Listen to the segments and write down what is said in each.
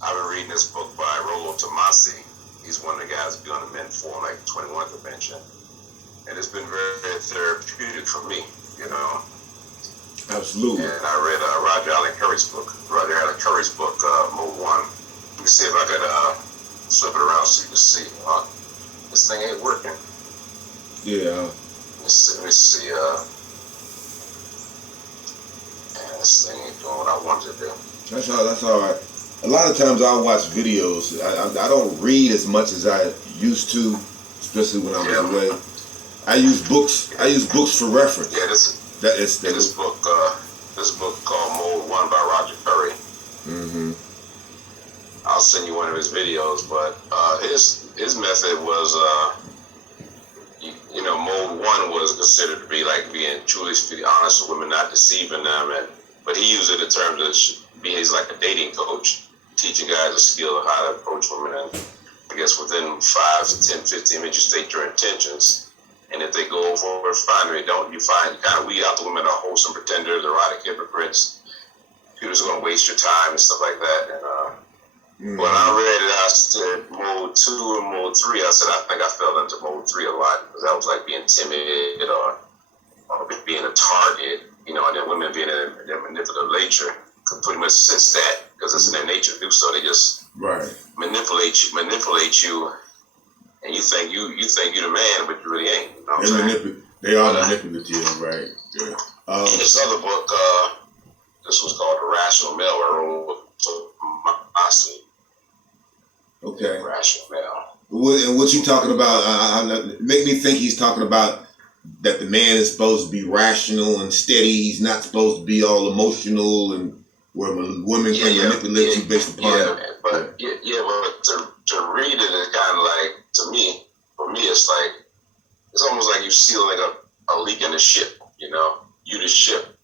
I've been reading this book by Rollo Tomasi. He's one of the guys who be on the Men Forum, like 21 convention. And it's been very, very therapeutic for me, you know. Absolutely. And I read Roger Allen Curry's book, Mode 1. Let me see if I could flip it around so you can see. This thing ain't working. Yeah. Let me see. This thing ain't doing what I wanted to do. That's all right. A lot of times I watch videos. I don't read as much as I used to, especially when I was away. I use books for reference. Yeah, this book called Mode 1 by Roger Curry. Mm-hmm. I'll send you one of his videos, but his method was, Mode 1 was considered to be like being truly honest with women, not deceiving them, but he used it in terms of being like a dating coach, teaching guys the skill of how to approach women, and I guess within 5 to 10, 15 minutes you state your intentions. And if they go for it, fine. If they don't, you kind of weed out the women that are wholesome pretenders, erotic hypocrites, people who's going to waste your time and stuff like that. And when I read it, I said Mode 2 and Mode 3. I said I think I fell into Mode 3 a lot because that was like being timid or being a target, and then women being in their manipulative nature could pretty much sense that because it's in their nature to do so. They just manipulate you. And you think you're the man, but you really ain't. You know what I'm saying? They are manipulative, right? Yeah. This other book, this was called The Rational Male. I wrote with Tomasi. Okay. Rational Male. And what you talking about? Make me think he's talking about that the man is supposed to be rational and steady. He's not supposed to be all emotional and where women can manipulate you based upon. But to read it is kind of like, for me, it's almost like you sealing a leak in the ship, you the ship,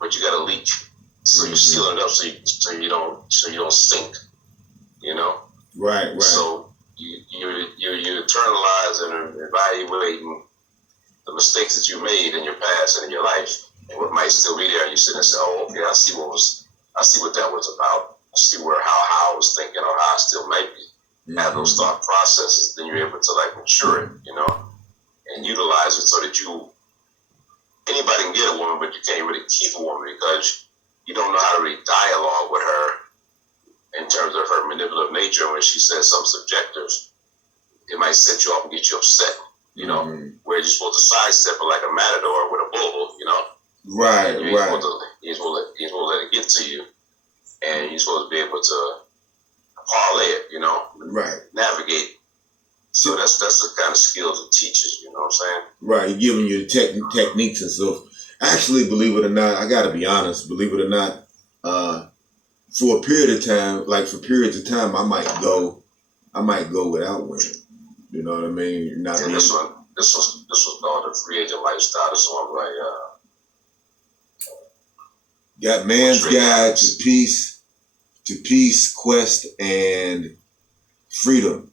but you got a leak. So you're sealing it up so you don't sink, Right. So you internalize and evaluating the mistakes that you made in your past and in your life and what might still be there, and you sit and say, oh, okay, I see what that was about. I see how I was thinking or how I still might be. Have those thought processes, then you're able to mature it, and utilize it so that anybody can get a woman, but you can't really keep a woman because you don't know how to really dialogue with her in terms of her manipulative nature. When she says something subjective, it might set you off and get you upset, where you're supposed to sidestep it like a matador with a bull, Right, you're supposed to let it get to you, and you're supposed to be able to parlay it, right, navigate. So that's the kind of skills it teaches, you know what I'm saying? Right, giving you the techniques and stuff. Actually, believe it or not, I gotta be honest, believe it or not, for a period of time, for periods of time, I might go without women. You know what I mean? This was called the free agent lifestyle. This one was got Man's Guide to Peace, Quest, and Freedom.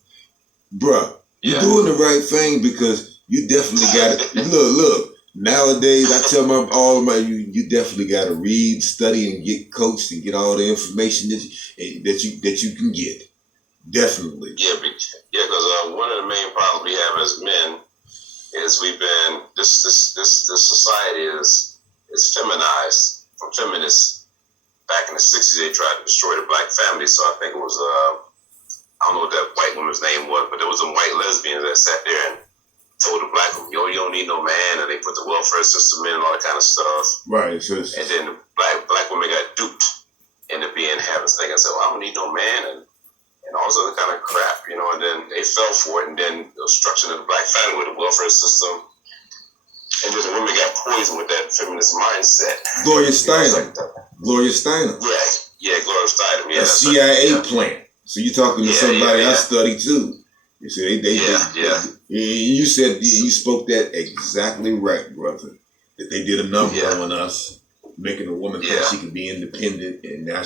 Bruh, you're doing the right thing because you definitely got to look. Nowadays, I tell you definitely got to read, study, and get coached and get all the information that you can get. Definitely. Yeah, because one of the main problems we have as men is we've been this society is feminized from feminists. Back in the 60s, they tried to destroy the black family. So I think it was, I don't know what that white woman's name was, but there was some white lesbians that sat there and told the black woman, you don't need no man. And they put the welfare system in and all that kind of stuff. Right. And then the black women got duped into having thinking, so I don't need no man. And all this other kind of crap, and then they fell for it. And then the destruction of the black family with the welfare system. And then the women got poisoned with that feminist mindset. Gloria Steinem. Yeah, Gloria Steinem. Yeah, a CIA plant. So you're talking to somebody I study too. You see, You said you spoke that exactly right, brother. That they did a number on us, making a woman think she can be independent, and now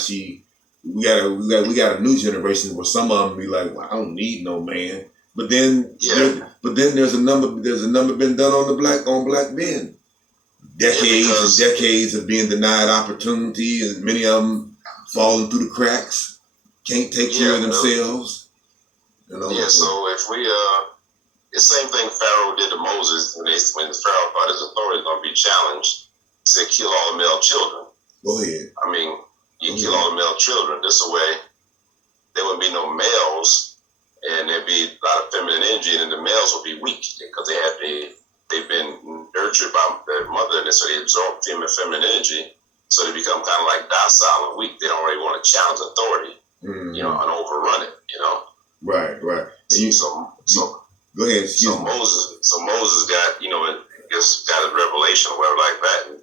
we got a new generation where some of them be like, well, I don't need no man. But then there's a number been done on black men. Decades of being denied opportunity, and many of them falling through the cracks, can't take care of themselves. You know. Yeah. So if we the same thing Pharaoh did to Moses when Pharaoh thought his authority was going to be challenged, he said, "Kill all the male children." Go ahead. I mean, you kill all the male children. This way, there would be no males, and there'd be a lot of feminine energy, and the males would be weak because they've been nurtured by their mother, and so they absorb feminine energy, so they become kind of like docile and weak. They don't really want to challenge authority, you know, and overrun it, you know. Right. And so go ahead. So Moses got, you know, got a revelation or whatever like that, and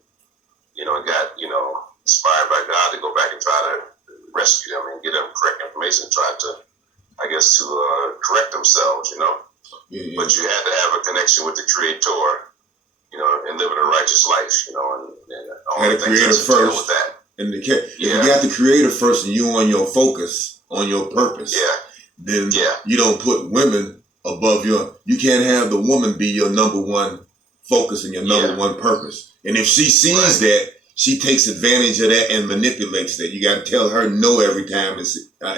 you know, got, you know, inspired by God to go back and try to rescue them and get them correct information, try to, I guess, to correct themselves, you know. Yeah. But you had to have a connection with the Creator, you know, and living a righteous life, you know, and all the things that you deal with that. And if you got the Creator first and you on your focus, on your purpose, then you don't put women above you can't have the woman be your number one focus and your number one purpose. And if she sees that, she takes advantage of that and manipulates that. You got to tell her no every time, and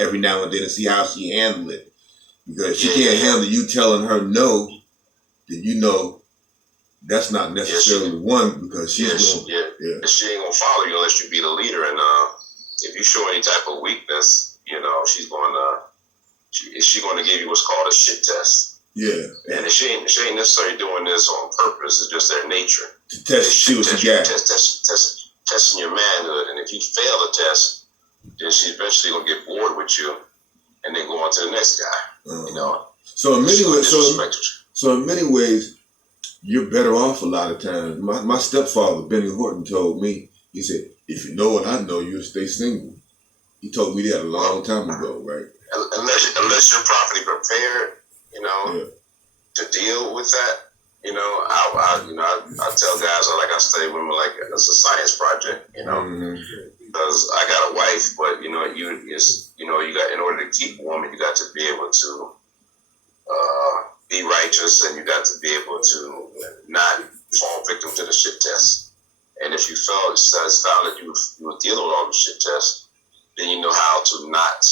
every now and then, and see how she handle it. Because she can't handle you telling her no, then you know that's not necessarily one, because she's going. She ain't gonna follow you unless you be the leader. And if you show any type of weakness, you know, she's going to give you what's called a shit test. Yeah. And she ain't necessarily doing this on purpose. It's just their nature. To test, see what you got. Testing your manhood. And if you fail the test, then she's eventually going to get bored with you and then go on to the next guy. You know? So in many ways, you're better off a lot of times. My stepfather, Benny Horton, told me, he said, if you know what I know, you'll stay single. He told me that a long time ago, right? Unless you're properly prepared, you know, to deal with that, you know, I tell guys, I study women like it's a science project, you know, because I got a wife, but you know, you got, in order to keep a woman, you got to be able to be righteous, and you got to be able to not fall victim to the shit test. And if you found that you were dealing with all the shit tests, then you know how to not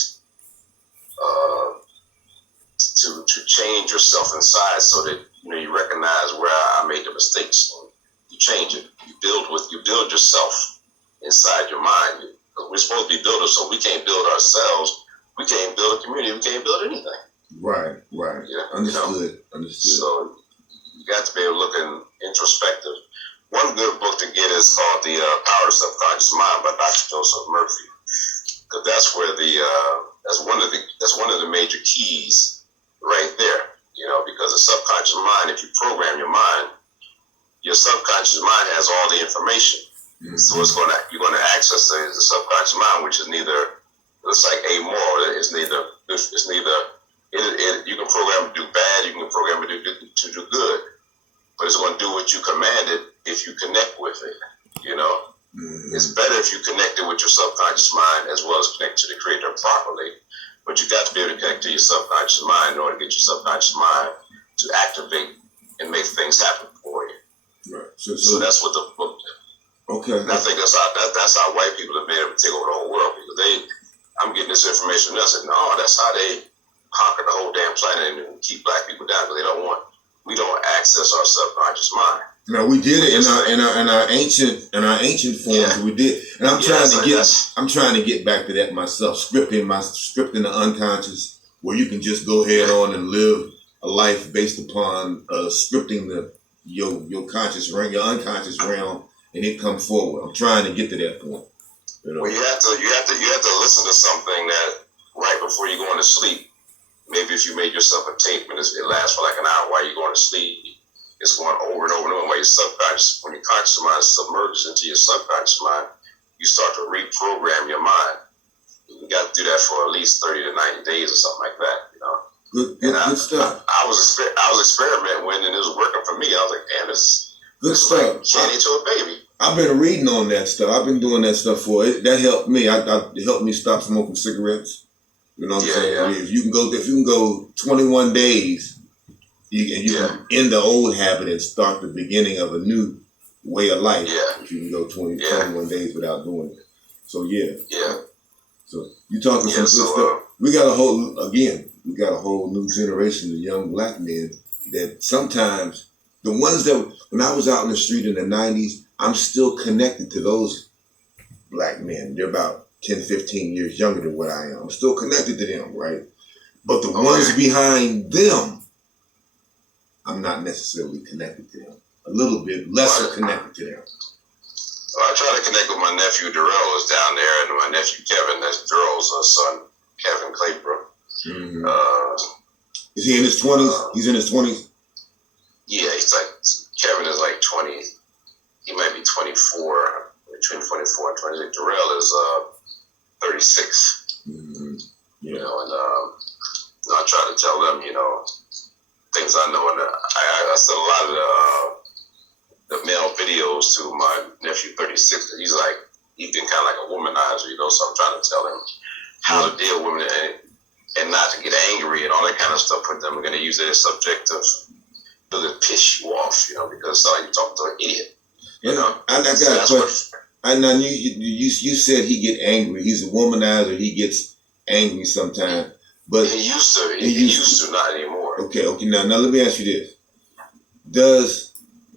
to change yourself inside, so that you know you recognize where I made the mistakes. You change it. You build yourself inside your mind. We're supposed to be builders, so we can't build ourselves. We can't build a community. We can't build anything. Right. Yeah. Understood. So you got to be able to look introspective. One good book to get is called The Power of the Subconscious Mind by Dr. Joseph Murphy, because that's where that's one of the major keys right there. You know, because the subconscious mind, if you program your mind, your subconscious mind has all the information. So you're going to access the subconscious mind, which is it's like amoral. You can program it to do bad, you can program it to do good, but it's going to do what you commanded if you connect with it. You know, it's better if you connect it with your subconscious mind as well as connect to the Creator properly. But you got to be able to connect to your subconscious mind in order to get your subconscious mind to activate and make things happen for you. Right. So that's what the book did. Okay. And I think that's how white people have been able to take over the whole world, because I'm getting this information and I said, no, that's how they conquer the whole damn planet and keep black people down, because we don't access our subconscious mind. No, we did it in our ancient forms. We did, and I'm trying to get back to that myself. Scripting the unconscious, where you can just go head on and live a life based upon scripting your conscious realm, your unconscious realm, and it come forward. I'm trying to get to that point. You know? Well, you have to listen to something that right before you're going to sleep. Maybe if you made yourself a tape and it lasts for like an hour while you're going to sleep. It's going over and over and over. While when your conscious mind submerges into your subconscious mind, you start to reprogram your mind. You got to do that for at least 30 to 90 days or something like that. You know, good stuff. I was experimenting with it, and it was working for me. I was like, damn, this good stuff. Like candy to a baby. I've been reading on that stuff. I've been doing that stuff for it. That helped me. It helped me stop smoking cigarettes. You know what I'm saying? Yeah. If you can go 21 days. You can end the old habit and start the beginning of a new way of life. Yeah. If you can go 21 days without doing it. So Yeah. So you talking some good stuff. we got a whole new generation of young black men that sometimes the ones that when I was out in the street in the 90s, I'm still connected to those black men. They're about 10, 15 years younger than what I am. I'm still connected to them, right? But the ones behind them, I'm not necessarily connected to them. A little bit lesser connected to them. Well, I try to connect with my nephew Darrell is down there, and my nephew Kevin, that's Darrell's son, Kevin Claybrook. Mm-hmm. Is he in his 20s? He's in his 20s? Yeah, he's like, Kevin is like 20. He might be 24, between 24 and 26. Darrell is 36. Mm-hmm. Yeah. You know, and I try to tell them, you know, things I know. And I sent a lot of the male videos to my nephew 36. He's been kind of like a womanizer, you know, so I'm trying to tell him how to deal with women and not to get angry and all that kind of stuff with them. We're going to use it as subjective to piss you off, you know, because you talk to an idiot. You know? I got a question. I know you said he get angry. He's a womanizer. He gets angry sometimes. But he used to. He used to, not anymore. Okay. Now let me ask you this.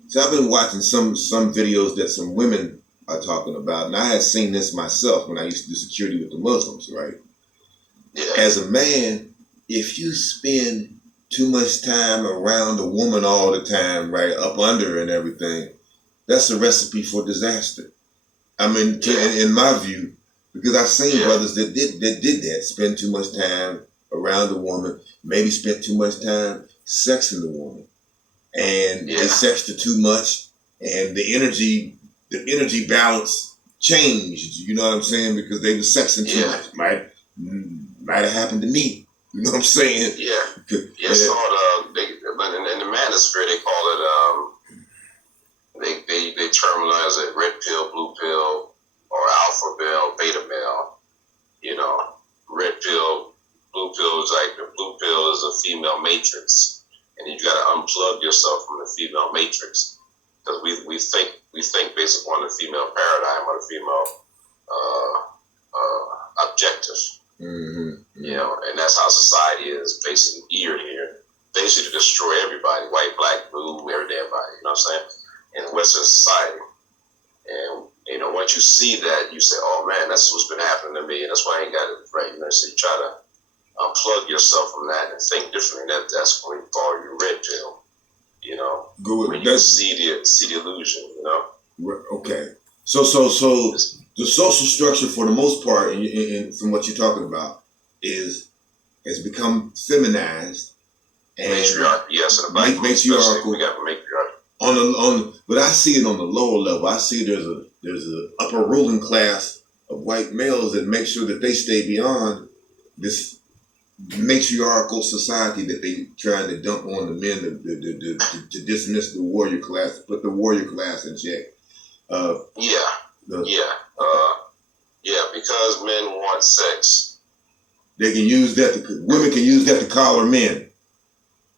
So I've been watching some videos that some women are talking about, and I had seen this myself when I used to do security with the Muslims, right? Yeah. As a man, if you spend too much time around a woman all the time, right, up under her and everything, that's a recipe for disaster. I mean, in my view, because I've seen brothers that did that, spend too much time around the woman, maybe spent too much time sexing the woman, and they sexed her too much, and the energy balance changed. You know what I'm saying? Because they were sexing too much. Might have happened to me. You know what I'm saying? Yeah. It's called but in the manosphere they call it they terminalize it red pill, blue pill, or alpha male, beta male. You know, red pill, blue pill is like the blue pill is a female matrix, and you got to unplug yourself from the female matrix because we think based upon the female paradigm or the female objective. Mm-hmm. You know, and that's how society is basically geared here, basically to destroy everybody, white, black, blue, everybody. You know what I'm saying? In Western society, and you know, once you see that, you say, "Oh man, that's what's been happening to me," and that's why I ain't got it right. You know, so you try to unplug yourself from that and think differently. That's when we call you red pill. You know, when you see the illusion. You know. Okay. So the social structure, for the most part, and from what you're talking about, has become feminized and matriarch. Yes, and the matriarchal. We got matriarch. But I see it on the lower level. I see there's a upper ruling class of white males that make sure that they stay beyond this matriarchal society that they trying to dump on the men to dismiss the warrior class, put the warrior class in check. Because men want sex. They can use that. Women can use that to collar men.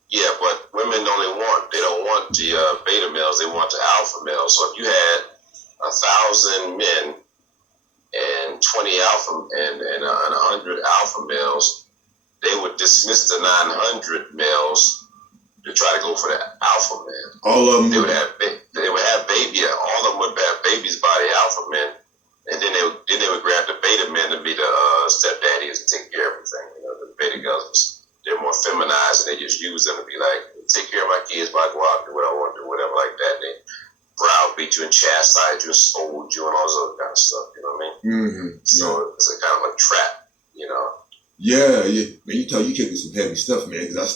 Yeah, but women they don't want the beta males. They want the alpha males. So if you had 1,000 men and 20 alpha and 100 alpha males, they would dismiss the 900 males to try to go for the alpha man. All of them. They would have baby. All of them would have babies by the alpha men, and then they would grab the beta men to be the stepdaddies and take care of everything. You know, the beta girls, they're more feminized, and they just use them to be like, take care of my kids, but I go out and do what I want to do, whatever like that. And they browbeat you and chastise you and scold you and all this other kind of stuff. You know what I mean? Mm-hmm. So it's a kind of a trap. You know. Yeah. Man, you kicking some heavy stuff, man. Look.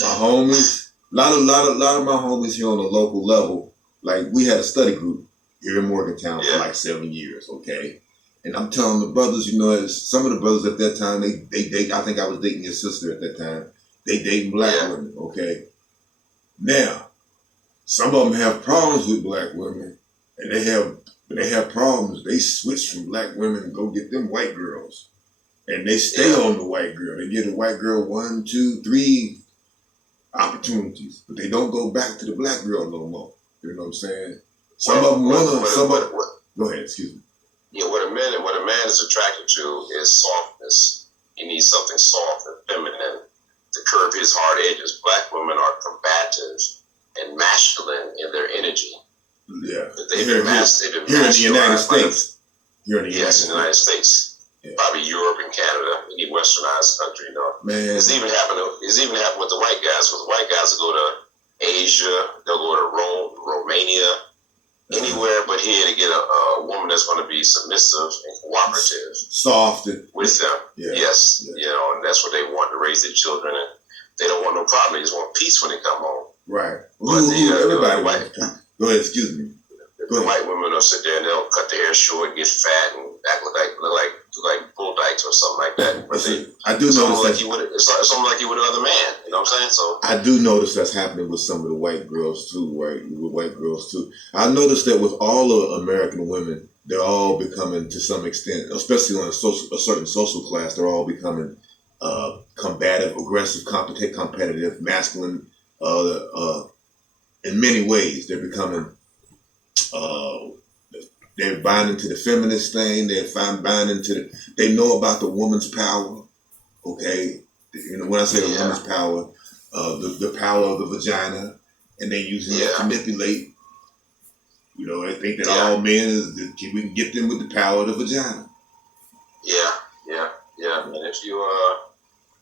My homies, a lot of my homies here on the local level, like we had a study group here in Morgantown for like 7 years, okay? And I'm telling the brothers, you know, some of the brothers at that time, they I think I was dating your sister at that time. They dating black women, okay? Now, some of them have problems with black women, and they have problems. They switch from black women and go get them white girls. And they stay on the white girl. They get a white girl 1, 2, 3 opportunities, but they don't go back to the black girl no more. You know what I'm saying? Some of them want to. Go ahead, excuse me. Yeah, what a man is attracted to is softness. He needs something soft and feminine to curb his hard edges. Black women are combative and masculine in their energy. Yeah. They've been here in the United States. Here in the United States. Yeah. Probably Europe and Canada, any westernized country, you know. Man. It's even happened with the white guys. With the white guys will go to Asia, they'll go to Rome, Romania, anywhere but here to get a woman that's going to be submissive and cooperative, soft with them. Yeah. Yes, yeah. You know, and that's what they want to raise their children. And they don't want no problem. They just want peace when they come home. Right. But everybody wants peace. Go ahead. Excuse me. The white women will sit there and they'll cut their hair short, get fat, and look like bull dykes or something like that. But I do notice like it's something like you would another man. You know what I'm saying? So I do notice that's happening with some of the white girls too, right? With white girls too. I noticed that with all of American women, they're all becoming, to some extent, especially on a certain social class, they're all becoming combative, aggressive, competitive, masculine. In many ways, they're becoming. They're buying into the feminist thing. They're buying into they know about the woman's power. Okay, you know when I say the woman's power, the power of the vagina, and they're using it to manipulate. You know, they think that all men we can get them with the power of the vagina. Yeah. And if you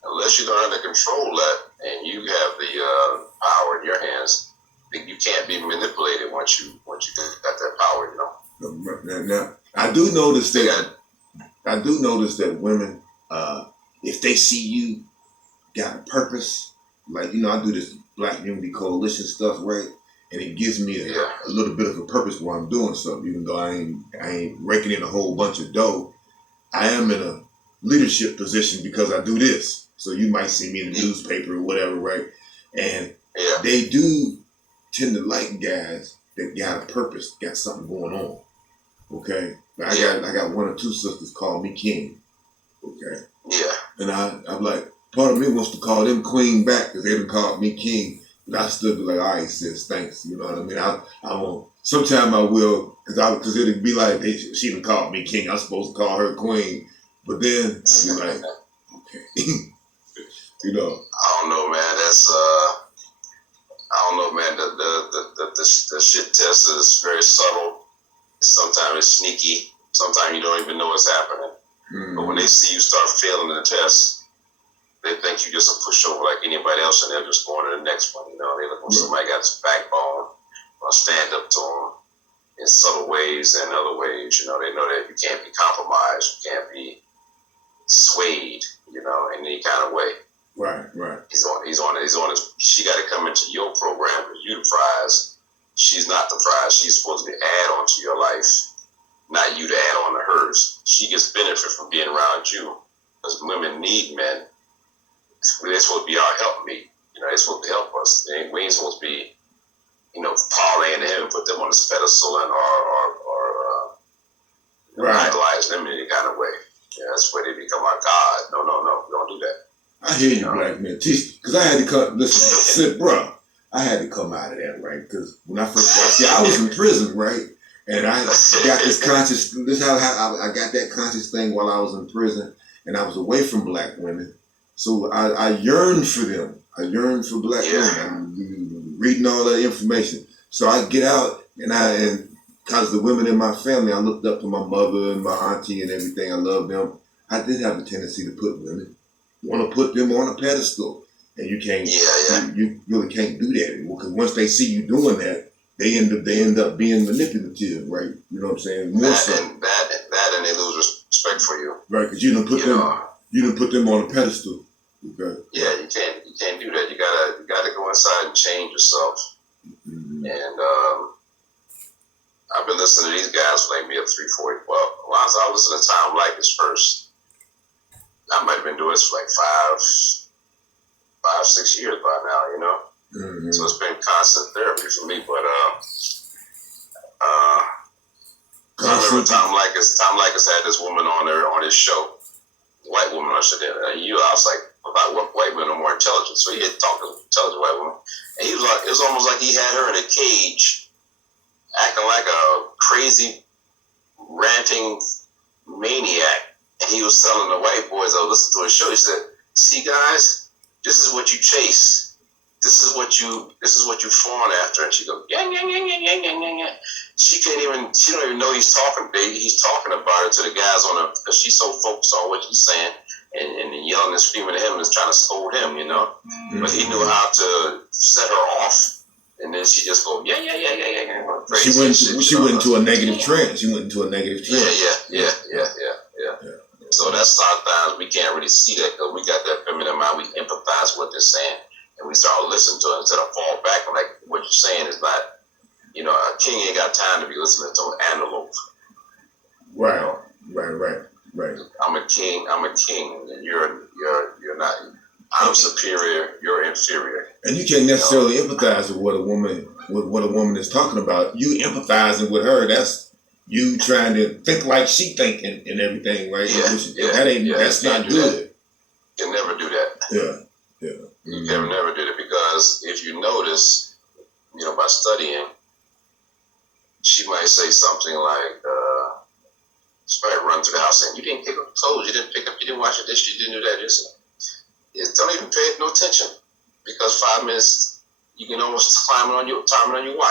unless you learn to control that, and you have the power in your hands, you can't be manipulated once you got that power. You know. Now, I do notice that women, if they see you got a purpose, like, you know, I do this Black Unity Coalition stuff, right? And it gives me a little bit of a purpose while I'm doing something, even though I ain't raking in a whole bunch of dough. I am in a leadership position because I do this. So you might see me in the newspaper or whatever, right? And they do tend to like guys that got a purpose, got something going on. Okay, I got one or two sisters call me king. Okay, and I'm like, part of me wants to call them queen back because they done called me king, but I still be like, all right, sis, thanks. You know what I mean? I won't. Sometime I will, because it'd be like she done called me king. I'm supposed to call her queen, but then I'd be like, okay, you know. I don't know, man. That's I don't know, man. The shit test is very subtle. Sometimes it's sneaky. Sometimes you don't even know what's happening. Mm-hmm. But when they see you start failing the test, they think you just a pushover like anybody else, and they're just going to the next one. You know, they look when somebody got some backbone, or stand up to them in subtle ways and other ways. You know, they know that you can't be compromised, you can't be swayed. You know, in any kind of way. Right. He's on his. She got to come into your program for you the prize. She's not the prize. She's supposed to be add on to your life, not you to add on to hers. She gets benefit from being around you, because women need men. They're supposed to be our helpmeet. You know, they're supposed to help us. We ain't supposed to be, you know, parlaying them and put them on this pedestal and or idolize them in any kind of way. Yeah, that's where they become our God. No, we don't do that. I hear you, black man. Because I had to come. Listen, bro. I had to come out of that, right? Because when I first got, I was in prison, right? And I got this conscious. This is how I got that conscious thing while I was in prison, and I was away from black women. So I yearned for them. I yearned for black women. I'm reading all that information. So I get out, and because the women in my family, I looked up to my mother and my auntie and everything. I love them. I did have a tendency to put women, want to put them on a pedestal. And you can't, you really can't do that anymore, because once they see you doing that, they end up being manipulative, right? You know what I'm saying? More so. That and they lose respect for you, right? Because you done put them on a pedestal. Okay. Yeah, you can't do that. You gotta go inside and change yourself. Mm-hmm. And I've been listening to these guys for like maybe 3-4. Well, I was listening to Tom Likas first. I might have been doing this for like 5-6 years by now, you know. Mm-hmm. So it's been constant therapy for me. But I remember Tom Likas had this woman on his show, white woman. I was like, about what white women are more intelligent. So he had talked to intelligent white women, and he was like, it was almost like he had her in a cage, acting like a crazy, ranting maniac, and he was telling the white boys, "Oh, listen to his show." He said, "See, guys, this is what you chase. This is what you fawn after." And she goes, "Yang, yang, yang, yang, yang, yang, yang, yang." She don't even know he's talking. He's talking about it to the guys on her, because she's so focused on what he's saying, and yelling and screaming at him and trying to scold him, Mm-hmm. But he knew how to set her off. And then she just go, yeah. She went into a negative trance. Yeah. So that's sometimes we can't really see that, because we got that feminine mind. We empathize with what they're saying, and we start listening to it instead of fall back. And like, what you're saying is not, a king ain't got time to be listening to an antelope. Right. I'm a king, and you're not. I'm superior, you're inferior. And you can't necessarily empathize with what a woman is talking about. You empathizing with her, that's you trying to think like she thinking and everything, right? That's not good. You can never do that. Yeah. You can never do that, because if you notice, by studying, she might say something like, she might run through the house saying, "You didn't pick up clothes, you didn't wash your dish, you didn't do that." Don't even pay no attention, because 5 minutes you can almost time it on your watch.